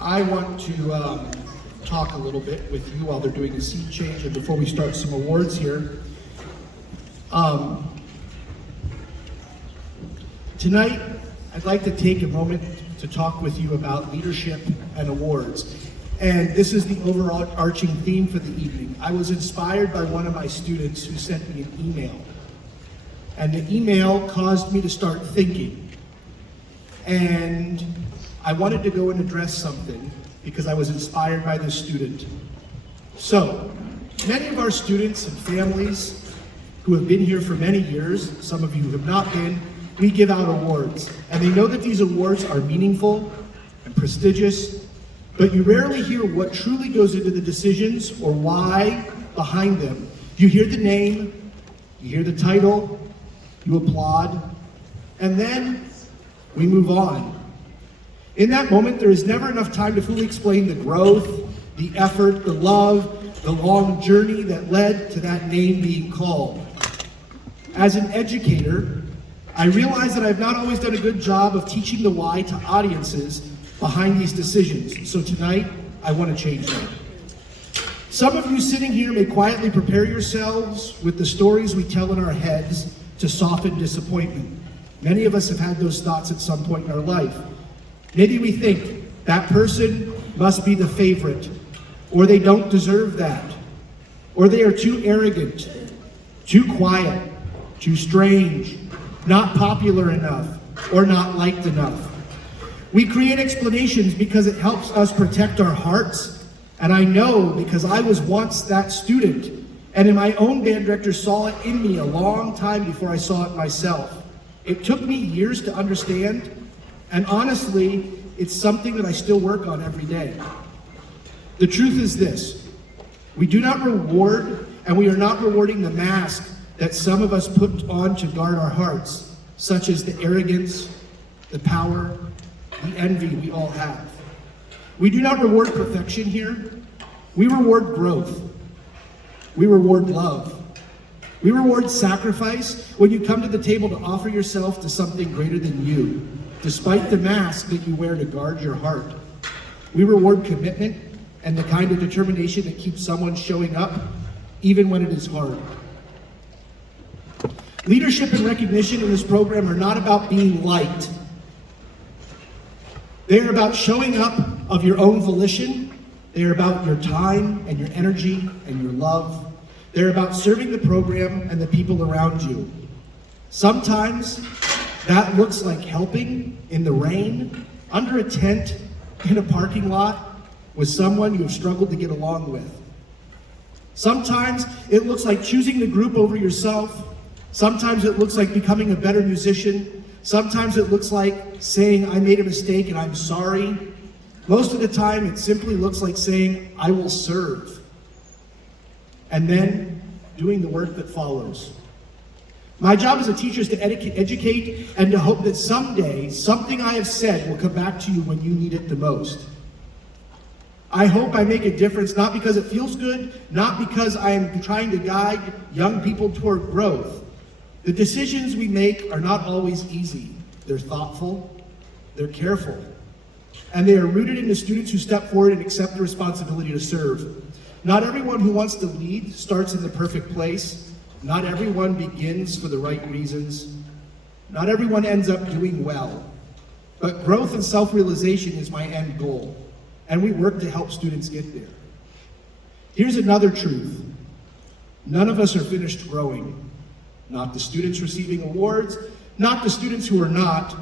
I want to talk a little bit with you while they're doing a seat change and before we start some awards here. Tonight, I'd like to take a moment to talk with you about leadership and awards. And this is the overarching theme for the evening. I was inspired by one of my students who sent me an email. And the email caused me to start thinking. And I wanted to go and address something because I was inspired by this student. So, many of our students and families who have been here for many years, some of you who have not been, we give out awards. And they know that these awards are meaningful and prestigious, but you rarely hear what truly goes into the decisions or why behind them. You hear the name, you hear the title, you applaud, and then we move on. In that moment, there is never enough time to fully explain the growth, the effort, the love, the long journey that led to that name being called. As an educator, I realize that I've not always done a good job of teaching the why to audiences behind these decisions. So tonight, I want to change that. Some of you sitting here may quietly prepare yourselves with the stories we tell in our heads to soften disappointment. Many of us have had those thoughts at some point in our life. Maybe we think that person must be the favorite, or they don't deserve that, or they are too arrogant, too quiet, too strange, not popular enough, or not liked enough. We create explanations because it helps us protect our hearts, and I know because I was once that student, and in my own band director saw it in me a long time before I saw it myself. It took me years to understand, and honestly, it's something that I still work on every day. The truth is this: we do not reward, and we are not rewarding the mask that some of us put on to guard our hearts, such as the arrogance, the power, the envy we all have. We do not reward perfection here. We reward growth. We reward love. We reward sacrifice when you come to the table to offer yourself to something greater than you, despite the mask that you wear to guard your heart. We reward commitment and the kind of determination that keeps someone showing up even when it is hard. Leadership and recognition in this program are not about being liked. They are about showing up of your own volition. They are about your time and your energy and your love. They're about serving the program and the people around you. Sometimes that looks like helping in the rain, under a tent, in a parking lot, with someone you have struggled to get along with. Sometimes it looks like choosing the group over yourself. Sometimes it looks like becoming a better musician. Sometimes it looks like saying, I made a mistake and I'm sorry. Most of the time, it simply looks like saying, I will serve. And then doing the work that follows. My job as a teacher is to educate and to hope that someday something I have said will come back to you when you need it the most. I hope I make a difference, not because it feels good, not because I am trying to guide young people toward growth. The decisions we make are not always easy. They're thoughtful, they're careful, and they are rooted in the students who step forward and accept the responsibility to serve. Not everyone who wants to lead starts in the perfect place. Not everyone begins for the right reasons. Not everyone ends up doing well. But growth and self-realization is my end goal, and we work to help students get there. Here's another truth. None of us are finished growing. Not the students receiving awards, not the students who are not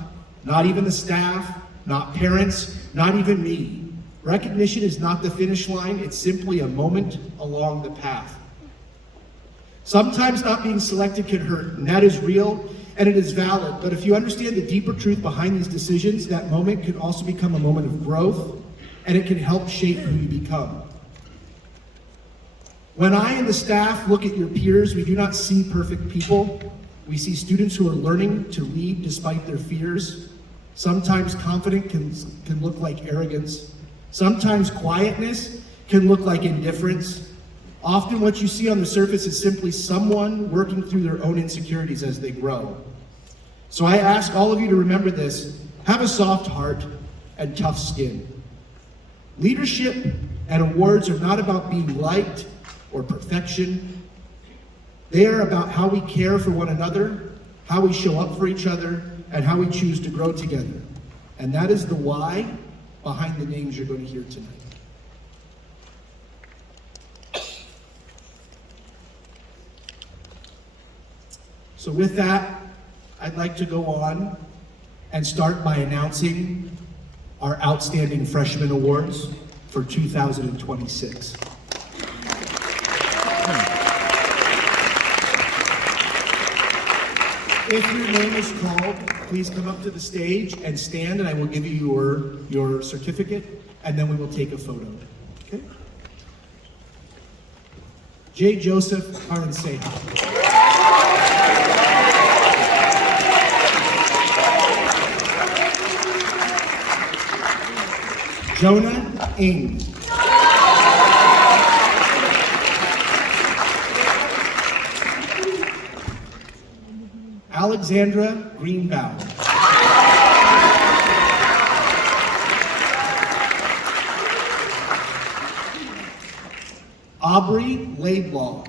even the staff, not parents, not even me. Recognition is not the finish line, it's simply a moment along the path. Sometimes not being selected can hurt, and that is real, and it is valid, but if you understand the deeper truth behind these decisions, that moment can also become a moment of growth, and it can help shape who you become. When I and the staff look at your peers, we do not see perfect people. We see students who are learning to lead despite their fears. Sometimes confidence can look like arrogance. Sometimes quietness can look like indifference. Often what you see on the surface is simply someone working through their own insecurities as they grow. So I ask all of you to remember this: have a soft heart and tough skin. Leadership and awards are not about being liked or perfection. They are about how we care for one another, how we show up for each other, and how we choose to grow together. And that is the why behind the names you're going to hear tonight. So with that, I'd like to go on and start by announcing our Outstanding Freshman Awards for 2026. If your name is called, please come up to the stage and stand, and I will give you your certificate, and then we will take a photo. Okay? J. Joseph Aranceja. Jonah Ng. Alexandra Greenbaum. Aubrey Laidlaw.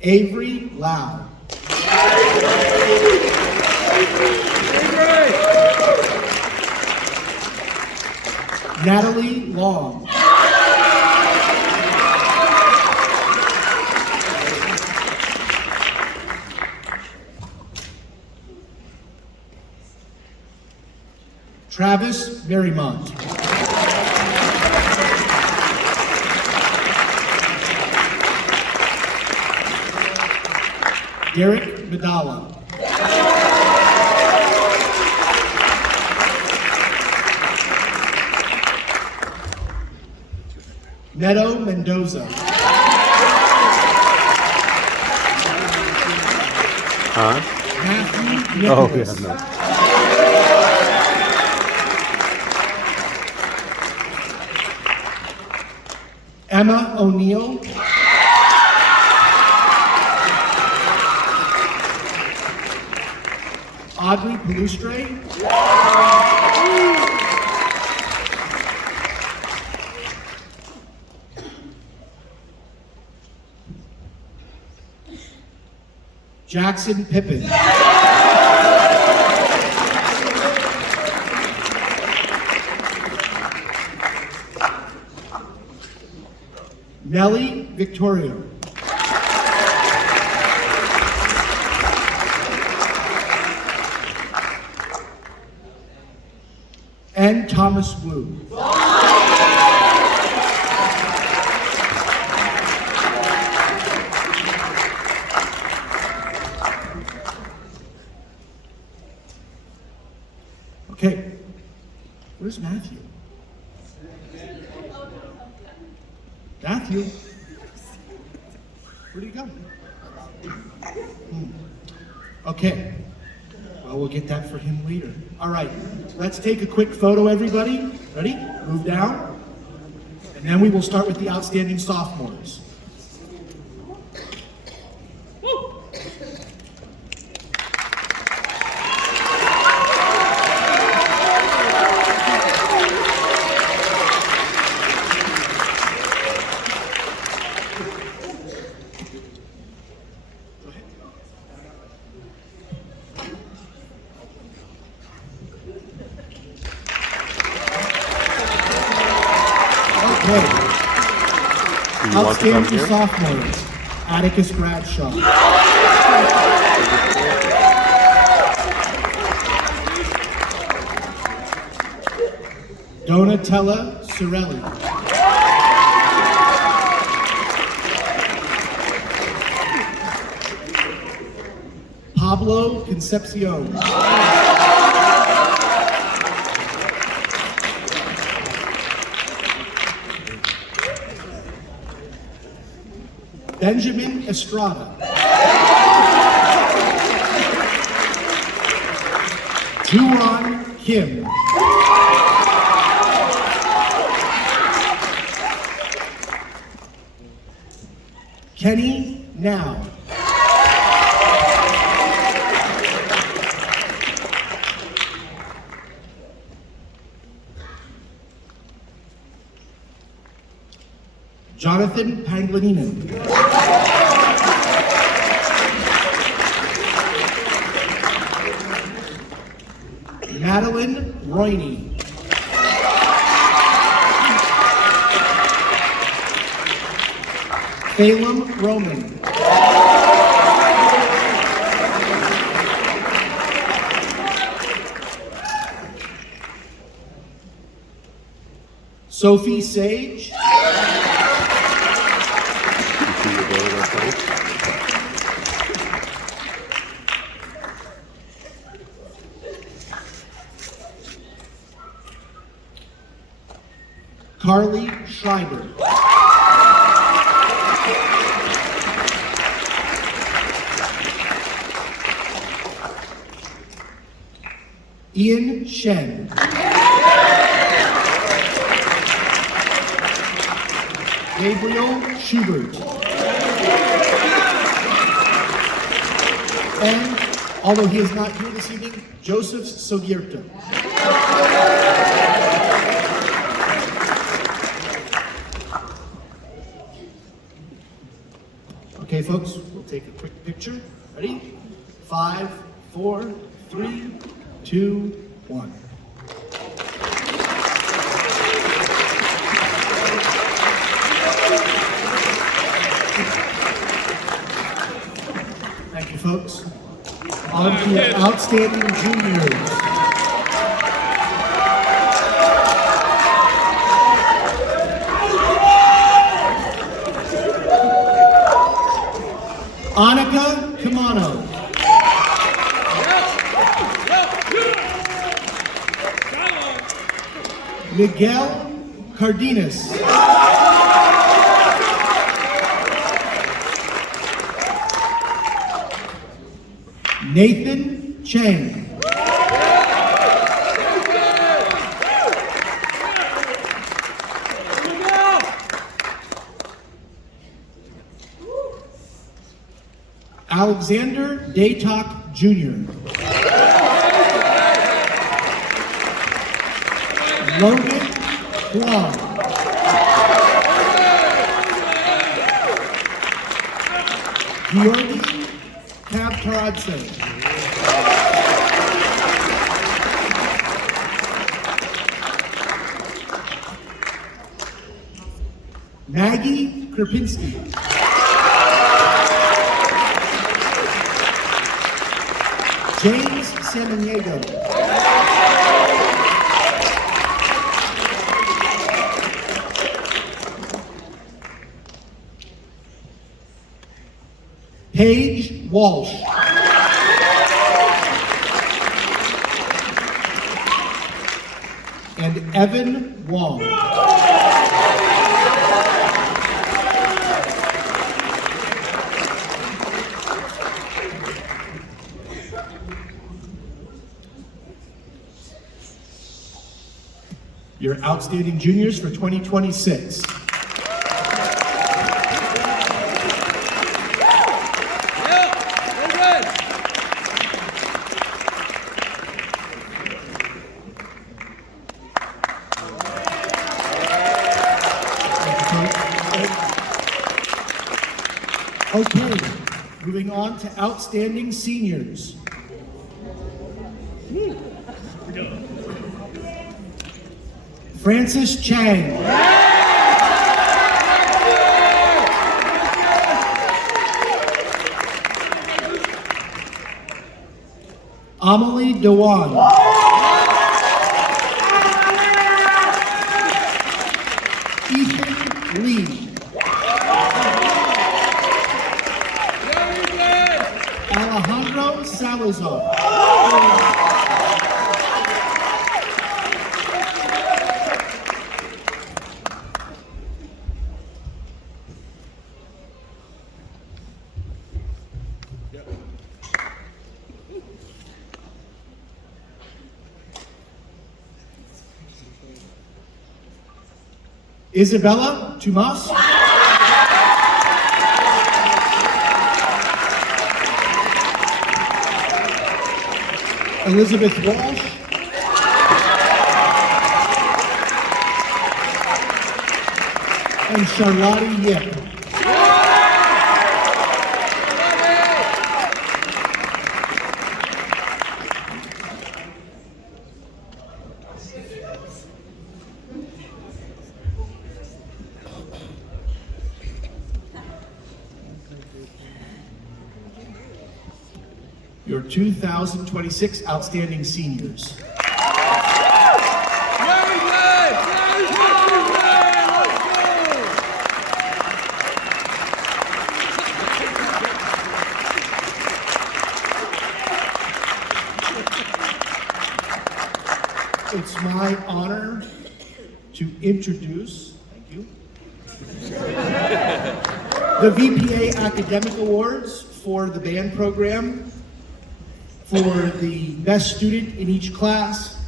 Avery Lau. Natalie Long. Travis Marymont. Derek Medalla. Neto Mendoza. Matthew Nicholas. Oh, yeah, no. Emma O'Neill. Audrey Palustre. Jackson Pippin. Nellie Victorio. And Thomas Wu. Okay, where's Matthew? Matthew? Where'd he go? Okay, well, we'll get that for him later. All right, let's take a quick photo, everybody. Ready? Move down. And then we will start with the outstanding sophomores. Outstanding sophomores, Atticus Bradshaw. Donatella Sorelli. Pablo Concepcion. Benjamin Estrada. Juwon Kim. Kenny Now. Jonathan Panglanino. Madeline Royney. Balaam Roman. Sophie Sage. Carly Schreiber. Ian Shen. Gabriel Schubert. And, although he is not here this evening, Joseph Sogierto. Okay, folks, we'll take a quick picture. Ready? 5, 4, 3, 2, 1. Thank you, folks. On to the outstanding juniors. Annika Kamano. Miguel Cardenas. Nathan Chang. Alexander Daytok Jr. Logan Huang. Georgi Kavtaradze. Maggie Krupinski. James Samaniego. Paige Walsh. And Evan Wong. Your outstanding juniors for 2026. Okay, moving on to outstanding seniors. Francis Chang. Amelie Dewan. Ethan Lee. Alejandro Salazar. Isabella Tomas. Elizabeth Walsh, and Charlotte Yip. Your 2026 Outstanding Seniors. It's my honor to introduce, thank you, the VPA Academic Awards for the band program. For the best student in each class.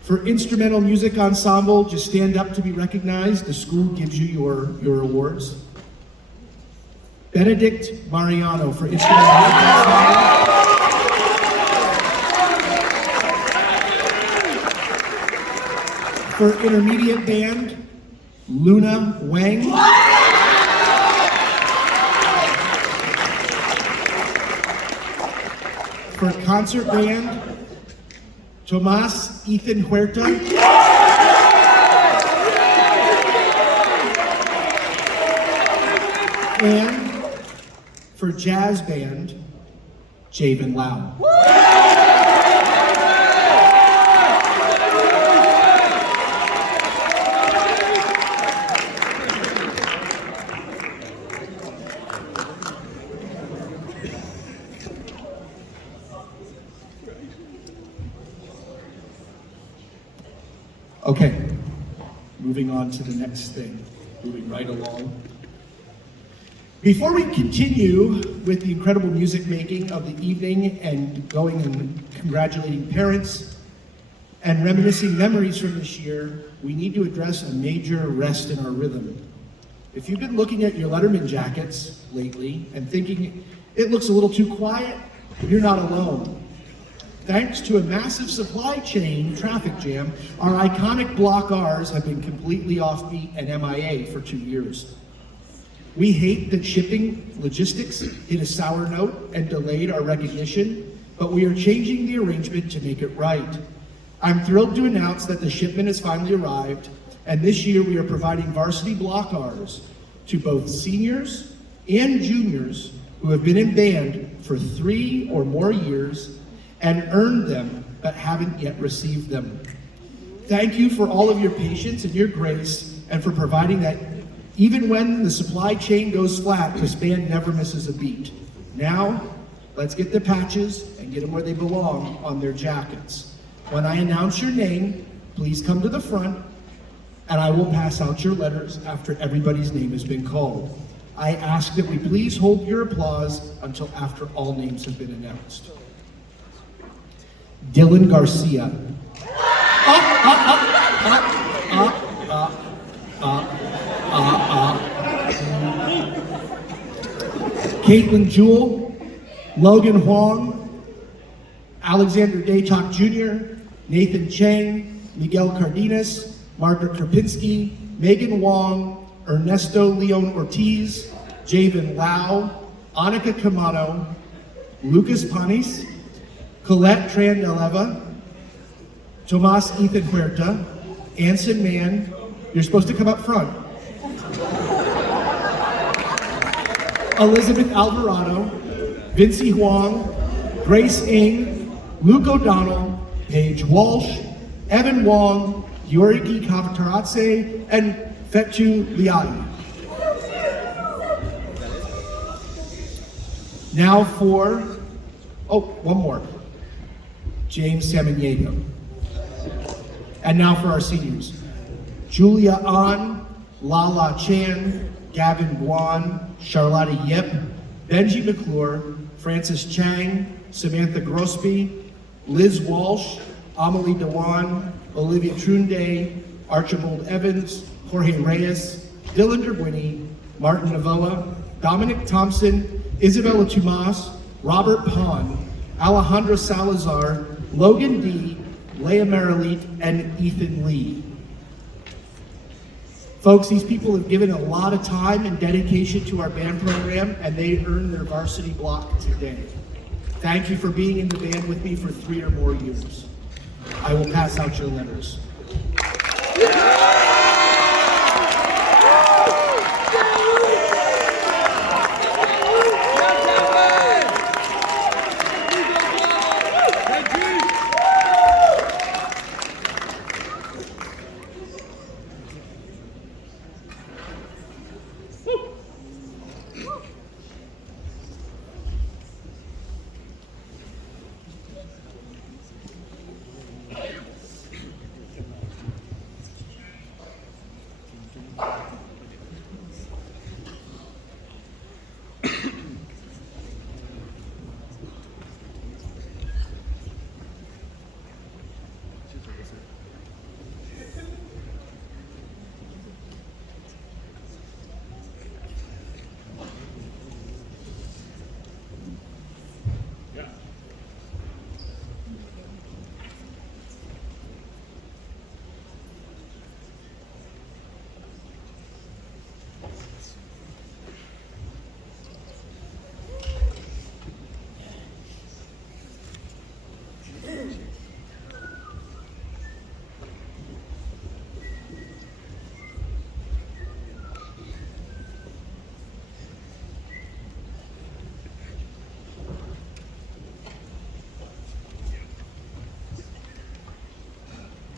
For instrumental music ensemble, just stand up to be recognized. The school gives you your awards. Benedict Mariano for instrumental music ensemble. For intermediate band, Luna Wang. For concert band, Tomas Ethan Huerta. And for jazz band, Javen Lau. Okay, moving on to the next thing, moving right along. Before we continue with the incredible music making of the evening and going and congratulating parents and reminiscing memories from this year, we need to address a major rest in our rhythm. If you've been looking at your Letterman jackets lately and thinking it looks a little too quiet, you're not alone. Thanks to a massive supply chain traffic jam, our iconic block Rs have been completely offbeat and MIA for 2 years. We hate that shipping logistics hit a sour note and delayed our recognition, but we are changing the arrangement to make it right. I'm thrilled to announce that the shipment has finally arrived, and this year we are providing varsity block Rs to both seniors and juniors who have been in band for 3 or more years and earned them, but haven't yet received them. Thank you for all of your patience and your grace, and for providing that even when the supply chain goes flat, this band never misses a beat. Now, let's get the patches and get them where they belong on their jackets. When I announce your name, please come to the front, and I will pass out your letters after everybody's name has been called. I ask that we please hold your applause until after all names have been announced. Dylan Garcia. Caitlin Jewell, Logan Huang, Alexander Daytok Jr., Nathan Chang, Miguel Cardenas, Margaret Krapinski, Megan Wong, Ernesto Leon Ortiz, Javen Lau, Annika Kamano, Lucas Panis, Colette Trandeleva, Tomas Ethan Huerta, Anson Mann, you're supposed to come up front. Elizabeth Alvarado, Vincie Huang, Grace Ng, Luke O'Donnell, Paige Walsh, Evan Wong, Yorigi Kavataratse, and Fetu Liadi. Now for, one more. James Samaniego. And now for our seniors. Julia An, Lala Chan, Gavin Guan, Charlotte Yip, Benji McClure, Francis Chang, Samantha Grosby, Liz Walsh, Amelie Dewan, Olivia Trunde, Archibald Evans, Jorge Reyes, Dylan Derwini, Martin Navoa, Dominic Thompson, Isabella Tomas, Robert Pond, Alejandra Salazar, Logan D., Leah Marilit, and Ethan Lee. Folks, these people have given a lot of time and dedication to our band program, and they earned their varsity block today. Thank you for being in the band with me for 3 or more years. I will pass out your letters.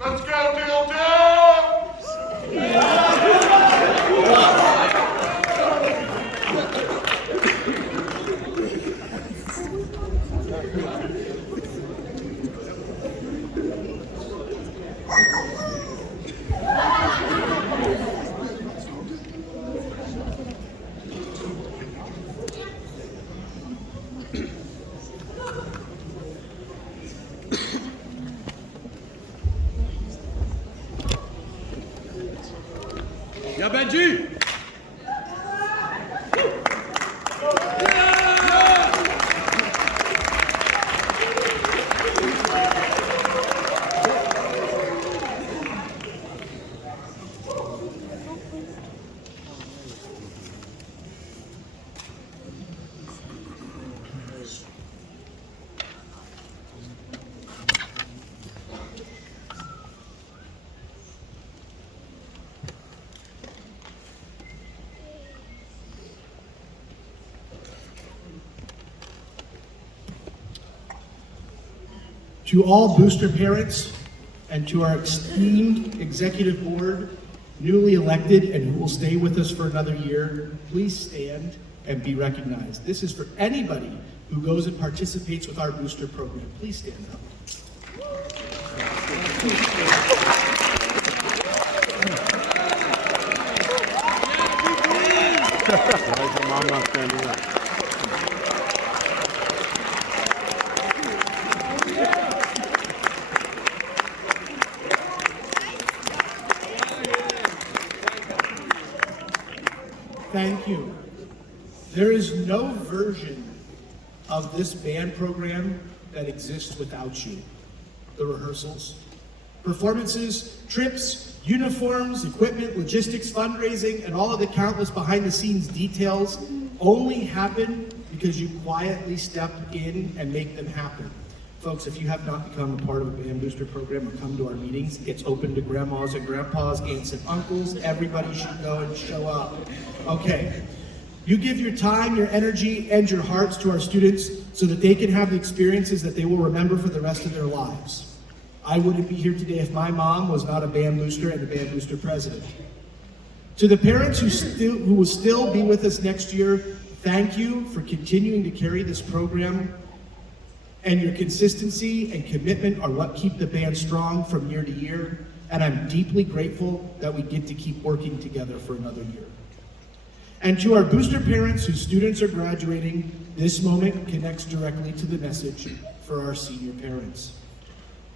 Let's go, Dill Dill! Ja, Benji! To all booster parents and to our esteemed executive board, newly elected and who will stay with us for another year, please stand and be recognized. This is for anybody who goes and participates with our booster program. Please stand up. Why is your mom not standing up? Thank you. There is no version of this band program that exists without you. The rehearsals, performances, trips, uniforms, equipment, logistics, fundraising, and all of the countless behind-the-scenes details only happen because you quietly step in and make them happen. Folks, if you have not become a part of a band booster program or come to our meetings, it's open to grandmas and grandpas, aunts and uncles. Everybody should go and show up. Okay. You give your time, your energy, and your hearts to our students so that they can have the experiences that they will remember for the rest of their lives. I wouldn't be here today if my mom was not a band booster and a band booster president. To the parents who will still be with us next year, thank you for continuing to carry this program, and your consistency and commitment are what keep the band strong from year to year, and I'm deeply grateful that we get to keep working together for another year. And to our booster parents whose students are graduating, this moment connects directly to the message for our senior parents.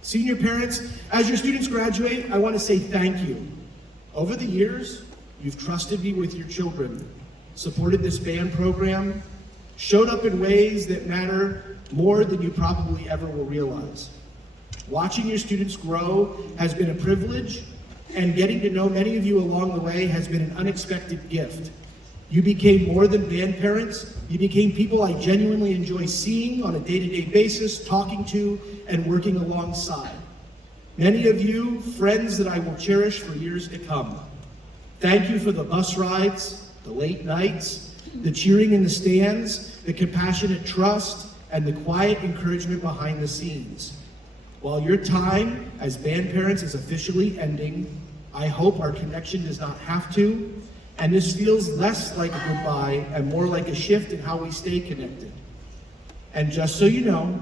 Senior parents, as your students graduate, I want to say thank you. Over the years, you've trusted me with your children, supported this band program, showed up in ways that matter more than you probably ever will realize. Watching your students grow has been a privilege, and getting to know many of you along the way has been an unexpected gift. You became more than band parents. You became people I genuinely enjoy seeing on a day-to-day basis, talking to, and working alongside. Many of you, friends that I will cherish for years to come. Thank you for the bus rides, the late nights, the cheering in the stands, the compassionate trust, and the quiet encouragement behind the scenes. While your time as band parents is officially ending, I hope our connection does not have to, and this feels less like a goodbye and more like a shift in how we stay connected. And just so you know,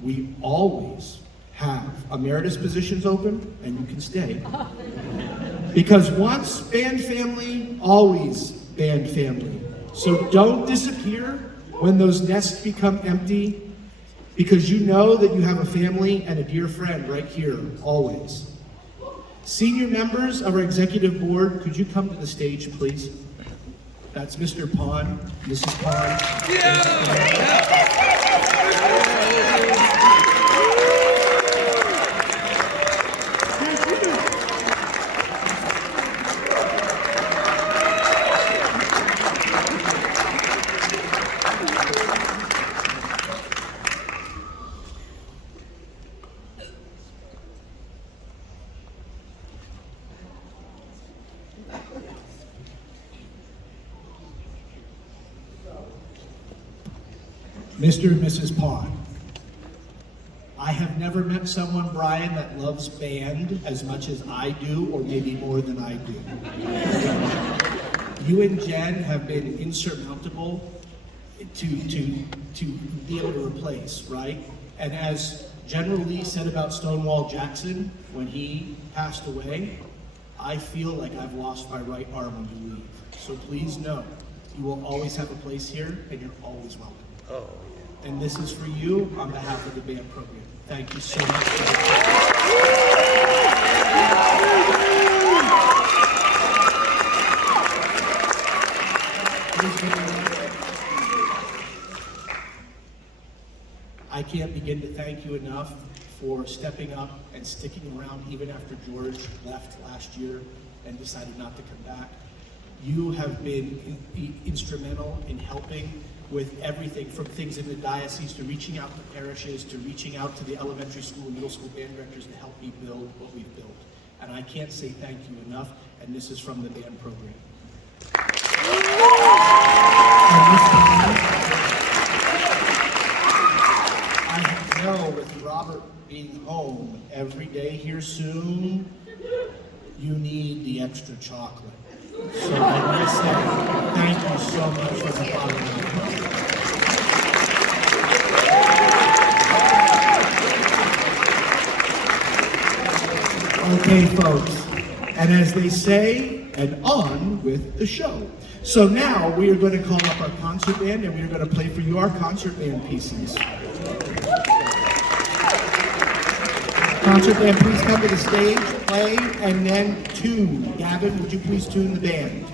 we always have emeritus positions open, and you can stay. Because once band family, always band family. So don't disappear when those nests become empty, because you know that you have a family and a dear friend right here, always. Senior members of our executive board, could you come to the stage, please? That's Mr. Pond, Mrs. Pond. Mr. and Mrs. Pond, I have never met someone, Brian, that loves band as much as I do, or maybe more than I do. You and Jen have been insurmountable to be able to replace, right? And as General Lee said about Stonewall Jackson when he passed away, I feel like I've lost my right arm when you leave. So please know, you will always have a place here, and you're always welcome. Oh. And this is for you on behalf of the band program. Thank you so much. I can't begin to thank you enough for stepping up and sticking around even after George left last year and decided not to come back. You have been instrumental in helping with everything from things in the diocese to reaching out to parishes to reaching out to the elementary school and middle school band directors to help me build what we've built. And I can't say thank you enough, and this is from the band program. I know with Robert being home every day here soon, you need the extra chocolate. So I want to say thank you so much for the following. Okay, folks, and as they say, and on with the show. So now we are going to call up our concert band, and we are going to play for you our concert band pieces. Concert band, please come to the stage, play, and then tune. Gavin, would you please tune the band?